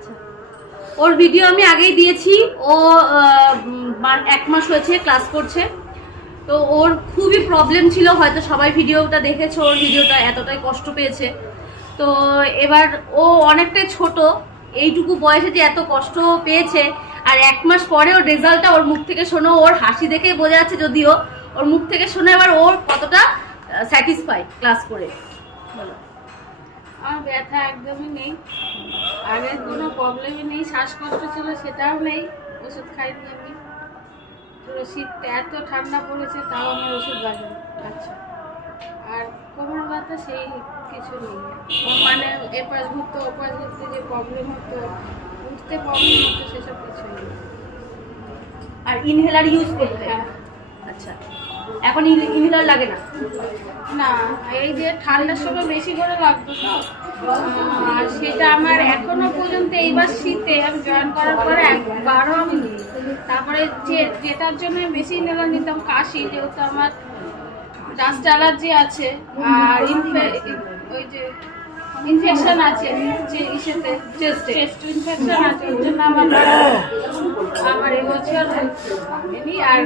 আচ্ছা, ওর ভিডিও আমি আগেই দিয়েছি। ও 1 মাস হয়েছে ক্লাস করছে। তো ওর খুবই প্রবলেম ছিল, হয়তো সবাই ভিডিওটা দেখেছে, ওর ভিডিওটা এতটাই কষ্ট পেয়েছে। তো এবার ও অনেকটাই ছোট, এইটুকু বয়সে যে এত কষ্ট পেয়েছে, আর 1 মাস পরে ওর রেজাল্টটা ওর মুখ থেকে শোনো, ওর হাসি দেখেই বোঝা যাচ্ছে, যদিও ওর মুখ থেকে শোনো এবার ওর কতটা স্যাটিসফাই ক্লাস করে। বলো। আমার ব্যথা একদমই নেই, আগের কোনো প্রবলেমই নেই, শ্বাসকষ্ট ছিল সেটাও নেই, ওষুধ খাইনি আমি। পুরো শীত এত ঠান্ডা পড়েছে তাও আমার ওষুধ লাগে। আচ্ছা, আর কোমর ব্যথা সেই কিছু নেই, মানে এপাশ ঘুরতে ওপাশ ঘুরতে যে প্রবলেম হতো, উঠতে প্রবলেম হতো, সেসব কিছু নেই। আর ইনহেলার ইউজ করতে? হ্যাঁ। আচ্ছা, এখন ইনহেলার লাগে না? না, এই যে ঠান্ডার সময় বেশি করে লাগতো তো, আর সেটা আমার এখনো পর্যন্ত এইবার শীতে আমি জয়েন করার পরে একবারও আমি নিই। তারপরে যেটার জন্য বেশি ইনহেলার নিতাম, কাশি, যেহেতু আমার ডাস্ট অ্যালার্জি আছে আর ওই যে ইনফেকশন আছে, যে ইসেতে চেস্ট ইনফেকশন আছে, ওর জন্য আমার এবছর হয়নি। আর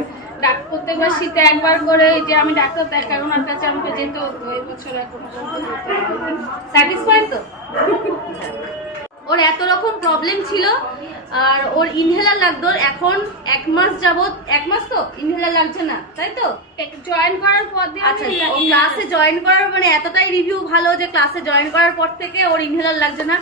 প্রত্যেকবার শীতে একবার করে যে আমি ডাক্তার দেখাই, ওনার কাছে আমাকে যেতে হতো। এবছর এখন স্যাটিসফাই তো? ওর এত রকম প্রবলেম ছিল, আর ওর ইনহেলার লাগতো। এখন 1 মাস যাবত, 1 মাস তো ইনহেলার লাগছে না, তাই তো? জয়েন করার পর দিয়ে আচ্ছা, ও ক্লাসে জয়েন করার মানে এতটাই রিভিউ ভালো যে ক্লাসে জয়েন করার পর থেকে ওর ইনহেলার লাগছে না।